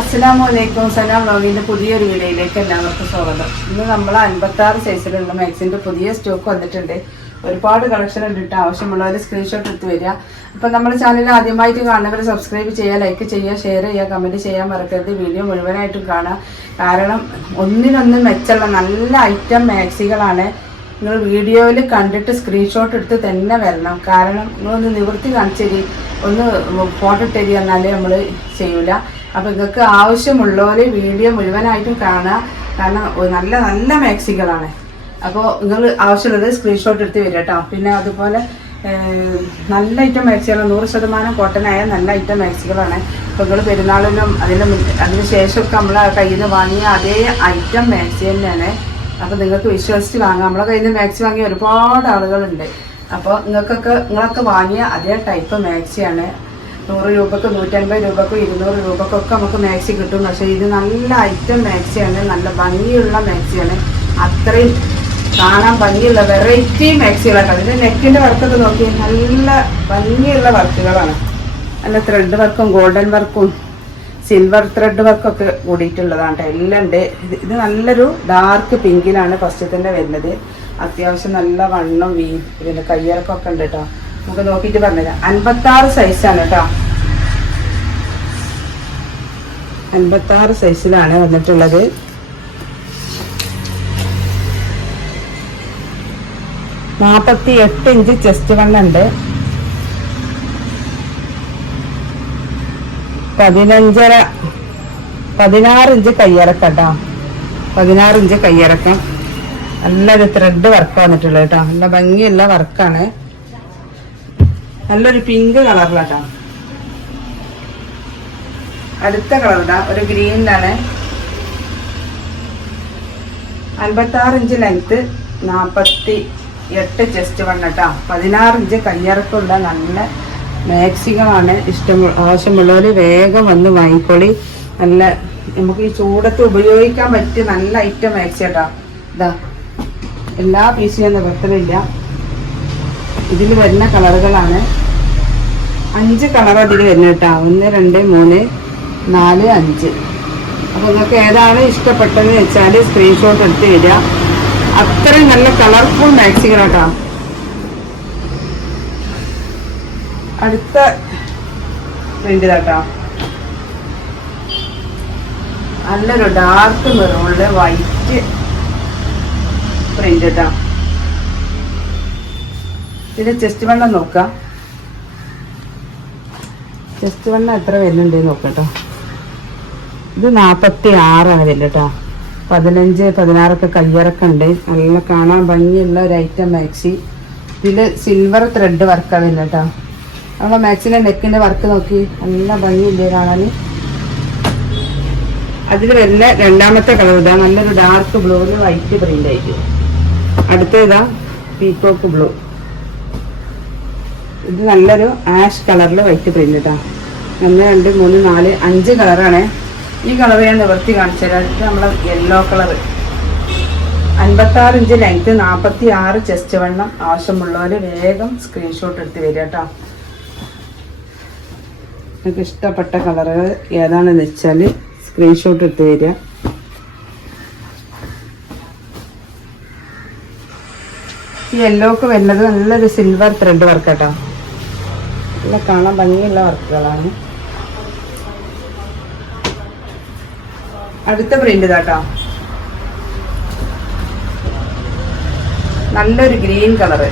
അസ്സലാമലൈക്കും. സലാം വ്ളോഗിൻ്റെ പുതിയൊരു വീഡിയോയിലേക്ക് എല്ലാവർക്കും സ്വാഗതം. ഇന്ന് നമ്മൾ 56 സൈസിലുള്ള മാക്സിൻ്റെ പുതിയ സ്റ്റോക്ക് വന്നിട്ടുണ്ട്. ഒരുപാട് കളക്ഷൻ ഉണ്ട്. ആവശ്യമുള്ളവർ സ്ക്രീൻഷോട്ട് എടുത്ത് വരിക. അപ്പം നമ്മുടെ ചാനൽ ആദ്യമായിട്ട് കാണുന്നവർ സബ്സ്ക്രൈബ് ചെയ്യുക, ലൈക്ക് ചെയ്യുക, ഷെയർ ചെയ്യുക, കമൻറ്റ് ചെയ്യാൻ മറക്കരുത്. വീഡിയോ മുഴുവനായിട്ടും കാണാം. കാരണം ഒന്നിനൊന്നും മെച്ചമുള്ള നല്ല ഐറ്റം മാക്സികളാണ്. നിങ്ങൾ വീഡിയോയിൽ കണ്ടിട്ട് സ്ക്രീൻഷോട്ട് എടുത്ത് തന്നെ വരണം. കാരണം നിങ്ങളൊന്ന് നിവൃത്തി കാണിച്ചേരി, ഒന്ന് ഫോട്ടോ ഇട്ടേരി എന്നാലേ നമ്മൾ ചെയ്യൂല. അപ്പോൾ നിങ്ങൾക്ക് ആവശ്യമുള്ളവർ വീഡിയോ മുഴുവനായിട്ടും കാണുക. കാരണം നല്ല നല്ല മാക്സികളാണ്. അപ്പോൾ നിങ്ങൾ ആവശ്യമുള്ളത് സ്ക്രീൻഷോട്ട് എടുത്ത് വരിക കേട്ടോ. പിന്നെ അതുപോലെ നല്ല ഐറ്റം മാക്സികളാണ്. 100% കോട്ടനായ നല്ല ഐറ്റം മാക്സികളാണ്. ഇപ്പോൾ നിങ്ങൾ പെരുന്നാളിനും അതിന് ശേഷമൊക്കെ നമ്മൾ കയ്യിൽ നിന്ന് വാങ്ങിയ അതേ ഐറ്റം മാക്സി തന്നെയാണ്. അപ്പോൾ നിങ്ങൾക്ക് വിശ്വസിച്ച് വാങ്ങാം. നമ്മളെ കയ്യിൽ നിന്ന് മാക്സി വാങ്ങിയ ഒരുപാട് ആളുകളുണ്ട്. അപ്പോൾ നിങ്ങളൊക്കെ വാങ്ങിയ അതേ ടൈപ്പ് മാക്സിയാണ്. 100 രൂപക്ക് 150 രൂപക്കും 200 രൂപക്കൊക്കെ നമുക്ക് മാക്സി കിട്ടും. പക്ഷേ ഇത് നല്ല ഐറ്റം മാക്സിയാണ്. നല്ല ഭംഗിയുള്ള മാക്സിയാണ്. അത്രയും കാണാൻ ഭംഗിയുള്ള വെറൈറ്റി മാക്സികളാണ്. അതിൻ്റെ നെക്കിൻ്റെ വർക്കൊക്കെ നോക്കി നല്ല ഭംഗിയുള്ള വർക്കുകളാണ്. നല്ല ത്രെഡ് വർക്കും ഗോൾഡൻ വർക്കും സിൽവർ ത്രെഡ് വർക്കൊക്കെ കൂടിയിട്ടുള്ളതാണ് കേട്ടോ. എല്ലാം ഉണ്ട്. ഇത് നല്ലൊരു ഡാർക്ക് പിങ്കിലാണ് ഫസ്റ്റത്തിൻ്റെ വരുന്നത്. അത്യാവശ്യം നല്ല വണ്ണം ഇതിൻ്റെ കയ്യിറക്കൊക്കെ ഉണ്ട് കേട്ടോ. നമുക്ക് നോക്കിയിട്ട് പറഞ്ഞുതരാം. 56 സൈസാണ് കേട്ടോ. 56 സൈസിലാണ് വന്നിട്ടുള്ളത്. $48 ഇഞ്ച് ചെസ്റ്റ് വണ്ണുണ്ട്. 16 ഇഞ്ച് കയ്യിറക്കം കേട്ടോ. 16 ഇഞ്ച് കയ്യിറക്കം. നല്ലൊരു ത്രെഡ് വർക്ക് വന്നിട്ടുള്ളത് കേട്ടോ. നല്ല ഭംഗിയുള്ള വർക്കാണ്. നല്ലൊരു പിങ്ക് കളറിലാട്ടോ. അടുത്ത കളറിടാ ഒരു ഗ്രീനിലാണ്. 56 ഇഞ്ച് ലെങ്ത്, 48 ചെസ്റ്റ് വണ്ണം കേട്ടോ. 16 ഇഞ്ച് കയ്യിറക്കമുള്ള നല്ല മാക്സിമമാണ്. ആവശ്യമുള്ളവർ വേഗം വന്ന് വാങ്ങിക്കോളി. നല്ല നമുക്ക് ഈ ചൂടത്ത് ഉപയോഗിക്കാൻ പറ്റിയ നല്ല ഐറ്റം മാക്സി കേട്ടോ. ഇതാ എല്ലാ പീസിനും നിവർത്തലില്ല. ഇതിൽ വരുന്ന കളറുകളാണ് 5 കളർ അതിൽ വരുന്നത് കേട്ടോ. 1 2 3 4 5. അപ്പോൾ നിങ്ങൾക്ക് ഏതാണ് ഇഷ്ടപ്പെട്ടത് വെച്ചാൽ സ്ക്രീൻഷോട്ട് എടുത്ത് വരിക. അത്രയും നല്ല കളർഫുൾ മാക്സികളാട്ടോ. അടുത്ത പ്രിന്റ് കേട്ടോ. നല്ലൊരു ഡാർക്ക് മെറൂണില് വൈറ്റ് പ്രിന്റ് കേട്ടോ. ഇതിന്റെ ചെസ്റ്റ് വണ്ണം നോക്കാം. ചെസ്റ്റ് വണ്ണം എത്ര വരുന്നുണ്ട് നോക്കട്ടോ. ഇത് 46 വരുന്നത് കേട്ടോ. 15 16 കയ്യിറക്കം ഉണ്ട്. നല്ല കാണാൻ ഭംഗിയുള്ള ഒരു ഐറ്റം മാക്സി. ഇതിൽ സിൽവർ ത്രെഡ് വർക്കാണ് വരുന്നത് കേട്ടോ. നമ്മളെ മാക്സിൻ്റെ നെക്കിൻ്റെ വർക്ക് നോക്കി നല്ല ഭംഗിയില്ലേ കാണാൻ. അതിൽ വരുന്ന രണ്ടാമത്തെ കളർ ഇതാ. നല്ലൊരു ഡാർക്ക് ബ്ലൂവിൽ വൈറ്റ് പ്രിന്റ് ആയിട്ട്. അടുത്തതാ പീക്കോക്ക് ബ്ലൂ. ഇത് നല്ലൊരു ആഷ് കളറിൽ വൈറ്റ് പ്രിന്റ് കേട്ടോ. 1 2 3 4 5 കളറാണ്. ഈ കളർ ഞാൻ നിവർത്തി കാണിച്ചു തരാം. ഇത് നമ്മളെ yellow colour. 56 inch length, 46 chest വണ്ണം. ആവശ്യമുള്ളവർ വേഗം സ്ക്രീൻഷോട്ട് എടുത്ത് വരിക കേട്ടോ. നിങ്ങൾക്ക് ഇഷ്ടപ്പെട്ട കളറുകൾ ഏതാണെന്ന് വെച്ചാൽ സ്ക്രീൻഷോട്ട് എടുത്ത് വരിക. ഈ യെല്ലോക്ക് വരുന്നത് നല്ലൊരു സിൽവർ ത്രെഡ് വർക്ക് കേട്ടോ. നല്ല കാണാൻ ഭംഗിയുള്ള വർക്കുകളാണ്. അടുത്ത പ്രിന്റ് ഇതാട്ടോ. നല്ലൊരു ഗ്രീൻ കളറ്.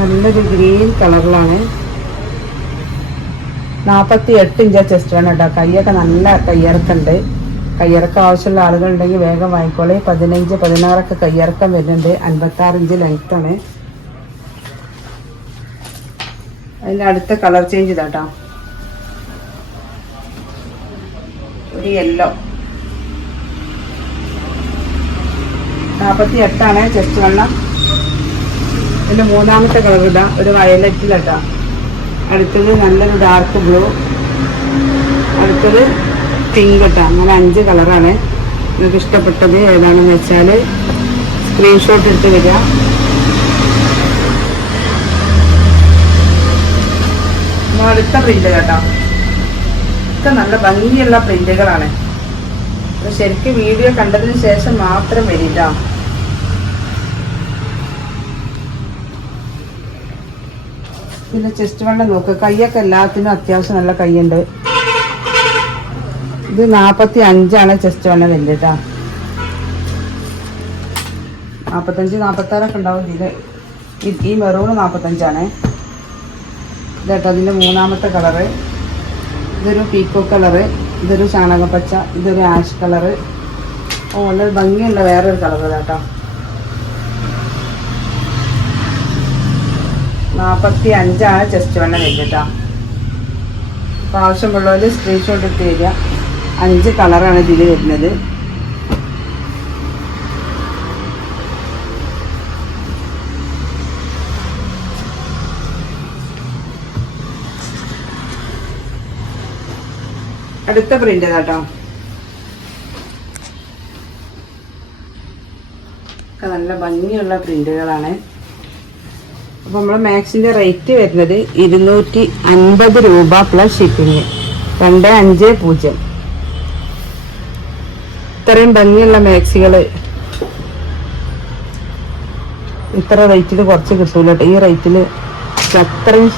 നല്ലൊരു ഗ്രീൻ കളറിലാണ്. 48 ഇഞ്ച് ചെസ്റ്റ് ആണ് കേട്ടോ. കയ്യൊക്കെ നല്ല കയ്യിറക്കുണ്ട്. കയ്യിറക്കം ആവശ്യമുള്ള ആളുകളുണ്ടെങ്കിൽ വേഗം വാങ്ങിക്കോളി. 15 16 കയ്യിറക്കം വരുന്നുണ്ട്. 56 ഇഞ്ച് ലെങ്ത് ആണ്. അതിൻ്റെ അടുത്ത കളർ ചേഞ്ച് ഇതാട്ടോ. ഒരു യെല്ലോ. 48 ചെസ്റ്റ് വണ്ണം. ഇതിൻ്റെ മൂന്നാമത്തെ കളർ ഇതാ. ഒരു വയലറ്റിലാട്ടോ. അടുത്തത് നല്ലൊരു ഡാർക്ക് ബ്ലൂ. അടുത്തത് പിങ്ക് കേട്ടോ. അങ്ങനെ 5 കളറാണ്. നിങ്ങൾക്ക് ഇഷ്ടപ്പെട്ടത് ഏതാണെന്ന് വെച്ചാൽ സ്ക്രീൻഷോട്ട് എടുത്ത് വരിക. അടുത്ത പ്രിന്റ് കേട്ടോ, ഒക്കെ നല്ല ഭംഗിയുള്ള പ്രിന്റുകളാണ്. ശരിക്കും വീഡിയോ കണ്ടതിന് ശേഷം മാത്രം വരിക. പിന്നെ ചെസ്റ്റ് വണ്ണം നോക്കുക, കൈയൊക്കെ എല്ലാത്തിനും അത്യാവശ്യം നല്ല കൈയുണ്ട്. ഇത് 45 ചെസ്റ്റ് വണ്ണം വരുന്നത് കേട്ടോ. 45, 46 ഉണ്ടാവും ഇതില്. ഈ മെറൂണ് 45 ഇതേട്ടോ. അതിൻ്റെ മൂന്നാമത്തെ കളറ് ഇതൊരു പീക്കോ കളറ്, ഇതൊരു ചാണകപ്പച്ച, ഇതൊരു ആഷ് കളറ്. വളരെ ഭംഗിയുള്ള വേറൊരു കളറ് കേട്ടോ. 45 ചെസ്റ്റ് വണ്ണം വരുന്നിട്ടാ. അപ്പോൾ ആവശ്യമുള്ളവർ സ്ക്രീൻഷോട്ട് എടുത്ത് തരിക. 5 കളറാണ് ഇതിൽ വരുന്നത്. അടുത്ത പ്രിന്റ് കേട്ടോ, ഒക്കെ നല്ല ഭംഗിയുള്ള പ്രിന്റുകളാണ്. അപ്പോൾ നമ്മുടെ മാക്സിൻ്റെ റേറ്റ് വരുന്നത് 250 രൂപ പ്ലസ് ഷിപ്പിങ്, 2550. ഇത്രയും ഭംഗിയുള്ള മാക്സികൾ ഇത്ര റേറ്റിൽ കുറച്ച് കിട്ടൂല കേട്ടോ. ഈ റേറ്റിൽ അത്രയും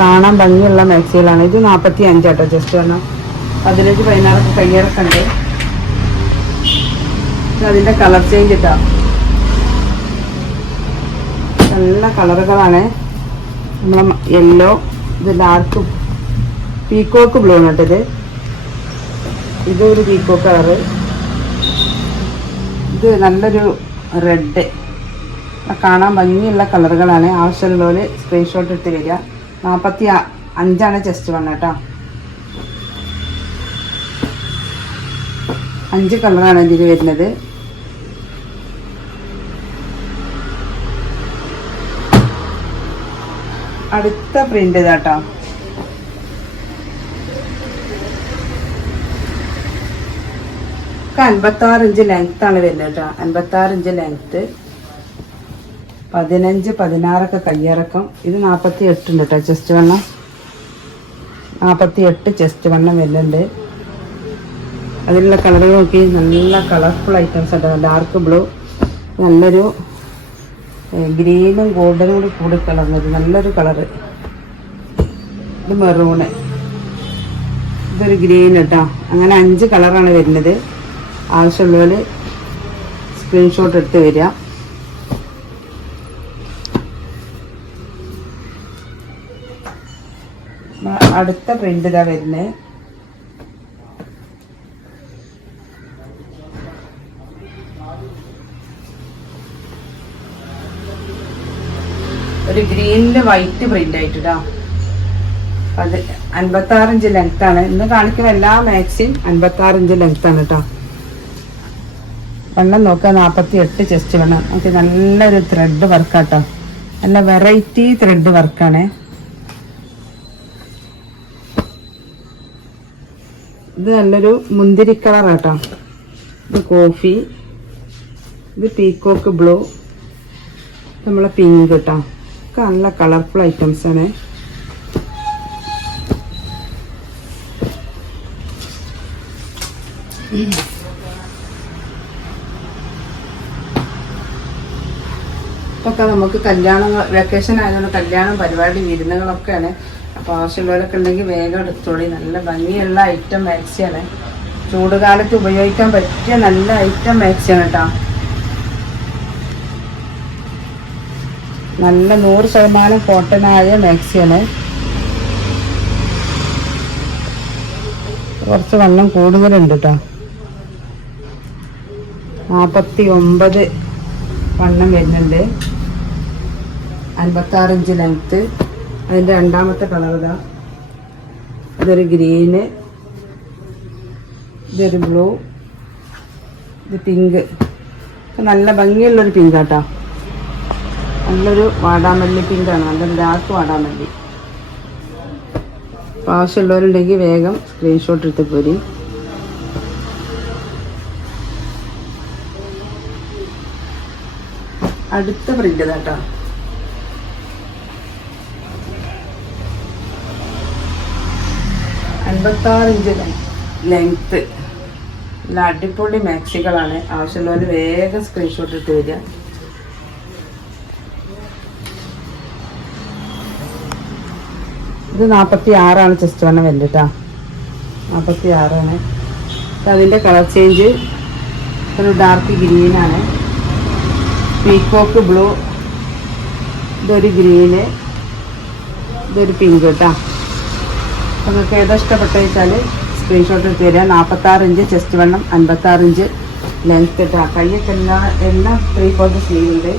കാണാൻ ഭംഗിയുള്ള മാക്സികളാണ്. ഇത് 45 കേട്ടോ ജസ്റ്റ് വണ്ണം. 15, 16 കയ്യിറക്കം ഉണ്ട്. അതിൻ്റെ കളർ ചേഞ്ച് ഇട്ടാ നല്ല കളറുകളാണ്. നമ്മളെ യെല്ലോ, ഇത് ഡാർക്ക് പീക്കോക്ക് ബ്ലൂ ആണ് കേട്ടത്. ഇതൊരു പീക്കോക്ക് കളറ്, ഇത് നല്ലൊരു റെഡ്. കാണാൻ ഭംഗിയുള്ള കളറുകളാണ്. ആവശ്യമുള്ളവർ സ്ക്രീൻഷോട്ട് എടുത്ത് വരിക. 45 ചെസ്റ്റ് വണ്ണം കേട്ടോ. 5 കളറാണ് ഇതിൽ വരുന്നത്. അടുത്ത പ്രിന്റ് ഇതാട്ടോ. ഒക്കെ 56 ഇഞ്ച് ലെങ്ത് ആണ് വരുന്നത് കേട്ടോ. 56 ഇഞ്ച് ലെങ്ത്, 15, 16 കയ്യിറക്കം. ഇത് 48 ഉണ്ട് കേട്ടോ ചെസ്റ്റ് വണ്ണം. 48 ചെസ്റ്റ് വണ്ണം വരുന്നുണ്ട്. അതിലുള്ള കളറുകൾ നോക്കി, നല്ല കളർഫുൾ ഐറ്റംസ് ഉണ്ട്. ഡാർക്ക് ബ്ലൂ, നല്ലൊരു ഗ്രീനും ഗോൾഡനും കൂടി കൂടി കളർന്നത് നല്ലൊരു കളറ്. ഇത് മെറൂണ്, ഇതൊരു ഗ്രീൻ കേട്ടോ. അങ്ങനെ 5 കളറാണ് വരുന്നത്. ആവശ്യമുള്ളവർ സ്ക്രീൻഷോട്ട് എടുത്ത് വരിക. അടുത്ത പ്രിന്റ് ഇതാ വരുന്നത്. ഒരു ഗ്രീനില് വൈറ്റ് പ്രിന്റ് ആയിട്ടാ. അത് 56 ഇഞ്ച് ലെങ്ത് ആണ്. ഇന്ന് കാണിക്കുന്ന എല്ലാ മാക്സിം 56 ഇഞ്ച് ലെങ്ത് ആണ് കേട്ടോ. വണ്ണം നോക്കുക 48 ചെസ്റ്റ് വണ്ണം. നമുക്ക് നല്ലൊരു ത്രെഡ് വർക്കാട്ടോ. നല്ല വെറൈറ്റി ത്രെഡ് വർക്കാണ്. ഇത് നല്ലൊരു മുന്തിരി കളറാട്ടോ. ഇത് കോഫി, ഇത് പീക്കോക്ക് ബ്ലൂ, നമ്മളെ പിങ്ക് കേട്ടോ. ഒക്കെ നല്ല കളർഫുൾ ഐറ്റംസ് ആണ്. ഇതൊക്കെ നമുക്ക് കല്യാണങ്ങൾ, വെക്കേഷൻ ആയതുകൊണ്ട് കല്യാണം പരിപാടി വിരുന്നുകളൊക്കെയാണ്. അപ്പോൾ ആവശ്യമുള്ളവരൊക്കെ ഉണ്ടെങ്കിൽ വേഗം എടുത്തോളി. നല്ല ഭംഗിയുള്ള ഐറ്റം മാക്സിയാണ്. ചൂടുകാലത്ത് ഉപയോഗിക്കാൻ പറ്റിയ നല്ല ഐറ്റം മാക്സിയാണ് കേട്ടോ. നല്ല 100% കോട്ടനായ മാക്സിയാണ്. കുറച്ച് വണ്ണം കൂടുതലുണ്ട് കേട്ടോ. 49 വണ്ണം വരുന്നുണ്ട്. 56 ഇഞ്ച് ലെങ്ത്ത്. അതിൻ്റെ രണ്ടാമത്തെ കളർ ഇതാ. ഇതൊരു ഗ്രീന്, ഇതൊരു ബ്ലൂ, ഇത് പിങ്ക്. നല്ല ഭംഗിയുള്ളൊരു പിങ്ക് കേട്ടോ. നല്ലൊരു വാടാമല്ലി പിങ്കാണ്, നല്ല ഡാർക്ക് വാടാമല്ലി. അപ്പോൾ ആവശ്യമുള്ളവരുണ്ടെങ്കിൽ വേഗം സ്ക്രീൻഷോട്ട് എടുത്ത് പോരി. അടുത്ത പ്രിന്റ് കേട്ടോ. Inch length. നല്ല അടിപൊളി മാക്സികളാണ്. ആവശ്യമുള്ളവർ വേഗം സ്ക്രീൻഷോട്ട് ഇട്ട് വരിക. ഇത് 46 ചെസ്റ്റ് വണ്ണം വരുന്നത് കേട്ടോ. 46. അതിൻ്റെ കളർ ചേഞ്ച് ഒരു ഡാർക്ക് ഗ്രീനാണ്, പീക്കോക്ക് ബ്ലൂ, ഇതൊരു ഗ്രീന്, ഇതൊരു പിങ്ക് കേട്ടോ. നിങ്ങൾക്ക് ഏതാ ഇഷ്ടപ്പെട്ടു വെച്ചാൽ സ്ക്രീൻഷോട്ട് എടുത്ത് തരിക. 46 ഇഞ്ച് ചെസ്റ്റ് വണ്ണം, 56 ഇഞ്ച് ലെങ്ത് കേട്ടോ. കൈയൊക്കെ എല്ലാം 3/4 സ്ലീവ് ഉണ്ട്.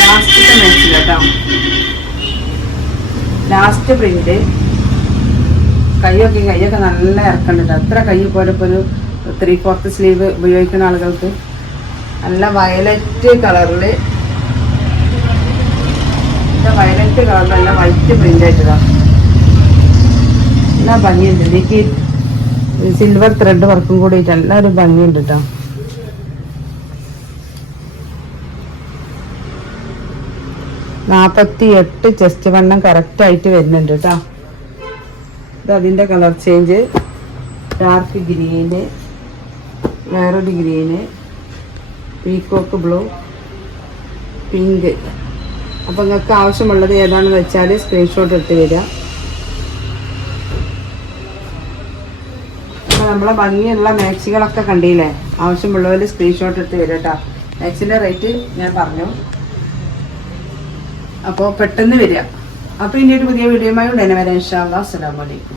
ലാസ്റ്റത്തെ മാക്സി കേട്ടോ. Last print. കൈയൊക്കെ നല്ല ഇറക്കണ്ടിട്ട്. അത്ര കൈ പോലെ ഇപ്പോൾ ഒരു 3/4 സ്ലീവ് ഉപയോഗിക്കുന്ന ആളുകൾക്ക് നല്ല വയലറ്റ് കളറിൽ നല്ല വൈറ്റ് പ്രിന്റ് ആയിട്ടതാ. നല്ല ഭംഗിയുണ്ട്. ഇതിലേക്ക് സിൽവർ ത്രെഡ് വർക്കും കൂടിയിട്ട് നല്ലൊരു ഭംഗിയുണ്ട് കേട്ടോ. നാൽപ്പത്തിയെട്ട് ചെസ്റ്റ് വണ്ണം കറക്റ്റ് ആയിട്ട് വരുന്നുണ്ട് കേട്ടോ. ഇത് അതിൻ്റെ കളർ ചേഞ്ച് ഡാർക്ക് ഗ്രീന്, വേറൊരു ഗ്രീന്, പീക്കോക്ക് ബ്ലൂ, പിങ്ക്. അപ്പോൾ നിങ്ങൾക്ക് ആവശ്യമുള്ളത് ഏതാണെന്ന് വെച്ചാൽ സ്ക്രീൻഷോട്ട് ഇട്ട് വരിക. അപ്പോൾ നമ്മളെ ഭംഗിയുള്ള മാക്സികളൊക്കെ കണ്ടില്ലേ? ആവശ്യമുള്ളവർ സ്ക്രീൻഷോട്ട് ഇട്ട് വരിക കേട്ടോ. മാക്സിൻ്റെ റേറ്റ് ഞാൻ പറഞ്ഞു. അപ്പോൾ പെട്ടെന്ന് വരിക. അപ്പോൾ ഇനി ഒരു പുതിയ വീഡിയോയുമായി ഉടനെ വരാം. ഇൻഷാ അല്ലാഹ്. അസ്സലാമു അലൈക്കും.